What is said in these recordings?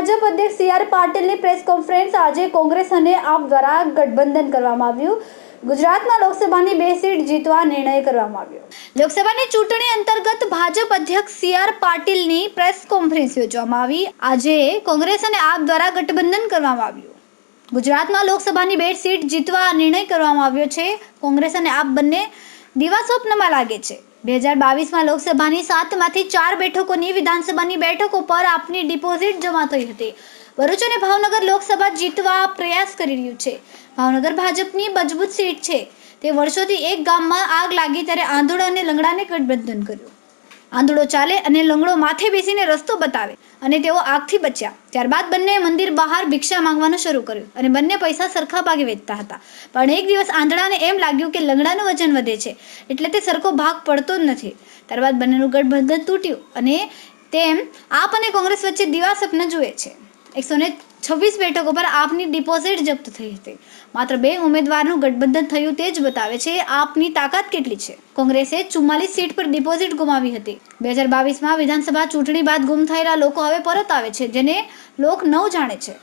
ભાજપ અધ્યક્ષ સી.આર. પાટીલની press conference આજે કોંગ્રેસ અને આપ દ્વારા ગઠબંધન કરવામાં આવ્યું। ગુજરાતમાં લોકસભાની 2 સીટ જીતવા નિર્ણય કરવામાં આવ્યો। લોકસભાની ચૂંટણી અંતર્ગત ભાજપ અધ્યક્ષ સી.આર. પાટીલની પ્રેસ કોન્ફરન્સ યોજવામાં આવી। આજે કોંગ્રેસ અને આપ દ્વારા ગઠબંધન કરવામાં આવ્યું। ગુજરાતમાં લોકસભાની 2 સીટ જીતવા નિર્ણય કરવામાં આવ્યો છે। કોંગ્રેસ અને આપ બંને દીવા સ્વપ્નમાં લાગે છે। 2022માં લોકસભાની 7માંથી 4 બેઠકોની વિધાનસભાની બેઠકો પર આપની ડિપોઝિટ જમા થઈ હતી। ભરૂચ અને ભાવનગર લોકસભા જીતવા પ્રયાસ કરી રહ્યું છે। ભાવનગર ભાજપની મજબૂત સીટ છે। તે વર્ષોથી એક ગામમાં આગ લાગી ત્યારે આંધળો અને લંગડાને ગઠબંધન કર્યું। આંધળો ચાલે અને લંગડો માથે બેસીને રસ્તો બતાવે અને તેઓ આગથી બચ્યા। ત્યારબાદ બંને મંદિર બહાર ભિક્ષા માંગવાનું શરૂ કર્યું અને બંને પૈસા સરખા ભાગે વેચતા હતા। પણ એક દિવસ આંધળાને એમ લાગ્યું કે લંગડાનું વજન વધે છે એટલે તે સરખો ભાગ પડતો જ નથી। ત્યારબાદ બંનેનું ગઠબંધન તૂટ્યું અને તેમ આપ અને કોંગ્રેસ વચ્ચે દીવા સપના જુએ છે। 126 બેઠકો પર આપની ડિપોઝિટ જપ્ત થઈ હતી। માત્ર 2 ઉમેદવારનું ગઠબંધન થયું તે જ બતાવે છે આપની તાકાત કેટલી છે। કોંગ્રેસે 44 સીટ પર ડિપોઝિટ ગુમાવી હતી। 2022માં વિધાનસભા ચૂંટણી બાદ ગુમ થયેલા લોકો હવે પરત આવે છે, જેને લોક નવ જાણે છે।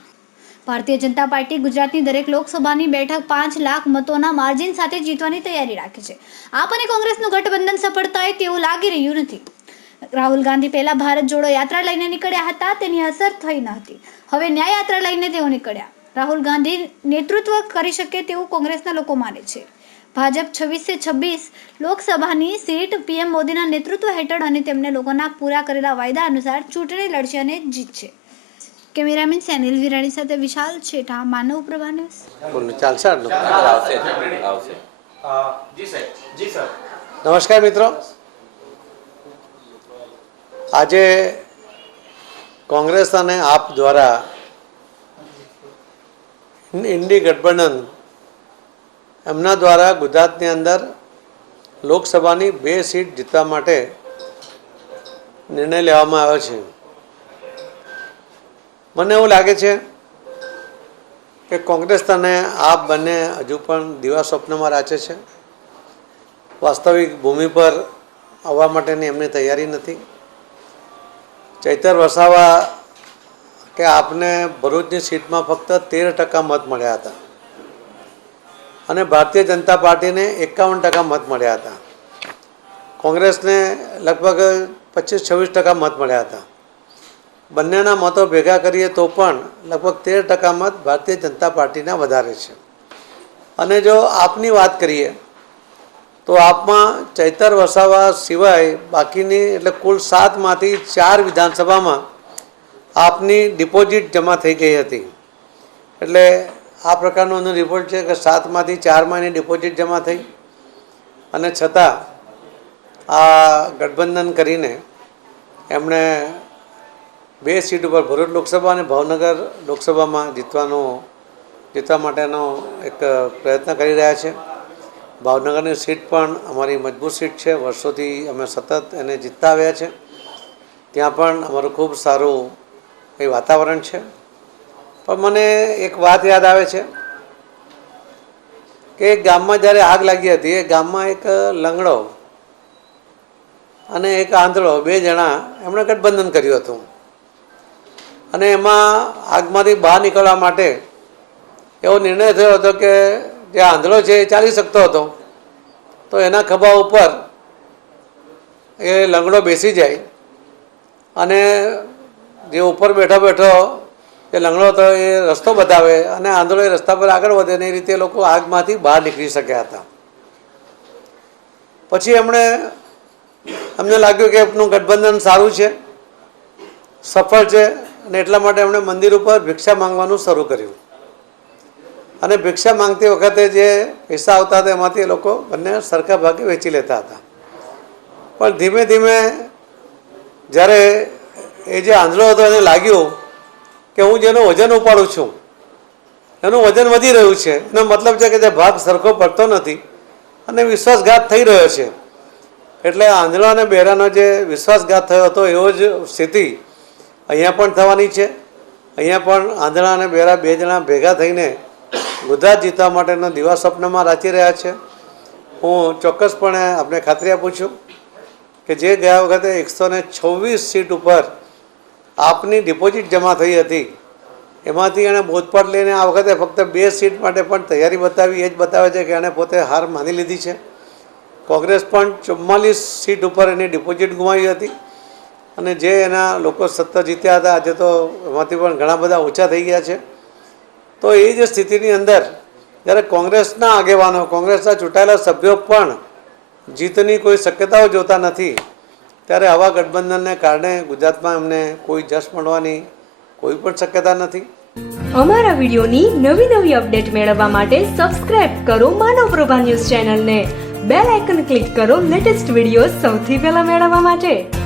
ભારતીય જનતા પાર્ટી ગુજરાતની દરેક લોકસભાની બેઠક 5 લાખ મતોના માર્જિન સાથે જીતવાની તૈયારી રાખે છે। આપ અને કોંગ્રેસનું ગઠબંધન સફળ થાય તેવું લાગી રહ્યું નથી। રાહુલ ગાંધી પહેલા ભારત જોડો યાત્રા લઈને નીકળ્યા હતા, તેની અસર થઈ ન હતી। હવે ન્યાય યાત્રા લઈને તેઓ નીકળ્યા। રાહુલ ગાંધી નેતૃત્વ કરી શકે તેવું કોંગ્રેસના લોકો માને છે। ભાજપ 26 લોકસભાની સીટ પીએમ મોદીના નેતૃત્વ હેઠળ અને તેમને લોકોના પૂરા કરેલા વાયદા અનુસાર ચૂંટણી લડશે અને જીતશે। કેમેરામેન સેનિલ વિરાણી સાથે વિશાલ છેઠા, માનવ પ્રભા ન્યૂઝ। નમસ્કાર મિત્રો, આજે કોંગ્રેસ અને આપ દ્વારા ઇન્ડી ગઠબંધન એમના દ્વારા ગુજરાતની અંદર લોકસભાની 2 સીટ જીતવા માટે નિર્ણય લેવામાં આવ્યો છે। મને એવું લાગે છે કે કોંગ્રેસ અને આપ બંને હજુ પણ દીવા સ્વપ્નમાં રાચે છે। વાસ્તવિક ભૂમિ પર આવવા માટેની એમની તૈયારી નથી। ચૈતર વસાવા કે આપને ભરૂચની સીટમાં ફક્ત 13% મત મળ્યા હતા અને ભારતીય જનતા પાર્ટીને 51% મત મળ્યા હતા। કોંગ્રેસને લગભગ 25-26% મત મળ્યા હતા। બંનેના મતો ભેગા કરીએ તો પણ લગભગ 13% મત ભારતીય જનતા પાર્ટીના વધારે છે। અને જો આપની વાત કરીએ તો આપમાં ચૈતર વસાવા સિવાય બાકીની એટલે કુલ 7માંથી 4 વિધાનસભામાં આપની ડિપોઝિટ જમા થઈ ગઈ હતી। એટલે આ પ્રકારનો એનો રિપોર્ટ છે કે 7માંથી 4માં એની ડિપોઝિટ જમા થઈ અને છતાં આ ગઠબંધન કરીને એમણે 2 સીટ ઉપર ભરૂચ લોકસભા અને ભાવનગર લોકસભામાં જીતવા માટેનો એક પ્રયત્ન કરી રહ્યા છે। ભાવનગરની સીટ પણ અમારી મજબૂત સીટ છે। વર્ષોથી અમે સતત એને જીતતા આવ્યા છે। ત્યાં પણ અમારું ખૂબ સારું એ વાતાવરણ છે। પણ મને એક વાત યાદ આવે છે કે એક ગામમાં જ્યારે આગ લાગી હતી, એ ગામમાં એક લંગડો અને એક આંધળો 2 જણા એમણે ગઠબંધન કર્યું હતું અને એમાં આગમાંથી બહાર નીકળવા માટે એવો નિર્ણય થયો હતો કે જે આંધળો છે એ ચાલી શકતો હતો તો એના ખભા ઉપર એ લંગડો બેસી જાય અને જે ઉપર બેઠો એ લંગડો હતો એ રસ્તો બતાવે અને આંધળો એ રસ્તા પર આગળ વધે ને એ રીતે લોકો આગમાંથી બહાર નીકળી શક્યા હતા। પછી અમને લાગ્યું કે એમનું ગઠબંધન સારું છે, સફળ છે અને એટલા માટે એમણે મંદિર ઉપર ભિક્ષા માંગવાનું શરૂ કર્યું અને ભિક્ષા માંગતી વખતે જે પૈસા આવતા હતા એમાંથી એ લોકો બંને સરખા ભાગે વેચી લેતા હતા। પણ ધીમે ધીમે જ્યારે એ જે આંધળો હતો એને લાગ્યું કે હું જેનું વજન ઉપાડું છું એનું વજન વધી રહ્યું છે, એનો મતલબ છે કે જે ભાગ સરખો પડતો નથી અને વિશ્વાસઘાત થઈ રહ્યો છે। એટલે આંધળા અને બહેરાનો જે વિશ્વાસઘાત થયો હતો એવો જ સ્થિતિ અહીંયા પણ થવાની છે। અહીંયા પણ આંધળા અને બહેરા 2 જણા ભેગા થઈને ગુજરાત જીતવા માટેના દીવા સ્વપ્નમાં રાચી રહ્યા છે। હું ચોક્કસપણે આપણે ખાતરી આપું છું કે જે ગયા વખતે 126 સીટ ઉપર આપની ડિપોઝિટ જમા થઈ હતી એમાંથી એણે બોધપાઠ લઈને આ વખતે ફક્ત 2 સીટ માટે પણ તૈયારી બતાવી. એ જ બતાવે છે કે એણે પોતે હાર માની લીધી છે. કોંગ્રેસ પણ 44 સીટ ઉપર એની ડિપોઝિટ ગુમાવી હતી અને જે એના લોકો સત્તા જીત્યા હતા આજે તો એમાંથી પણ ઘણા બધા ઓછા થઈ ગયા છે. તો એ જ સ્થિતિની અંદર જ્યારે કોંગ્રેસના આગેવાનો, કોંગ્રેસના ચૂંટાયેલા સભ્યો પણ જીતની કોઈ શક્યતાઓ જોતા નથી, ત્યારે આવા ગઠબંધનને કારણે ગુજરાતમાં એમને કોઈ જશ મળવાની કોઈ પણ શક્યતા નથી. અમારા વિડીયોની નવી અપડેટ મેળવવા માટે સબસ્ક્રાઇબ કરો માનવ પ્રભા ન્યૂઝ ચેનલને. બેલ આઇકન ક્લિક કરો લેટેસ્ટ વિડીયો સૌથી પહેલા મેળવવા માટે.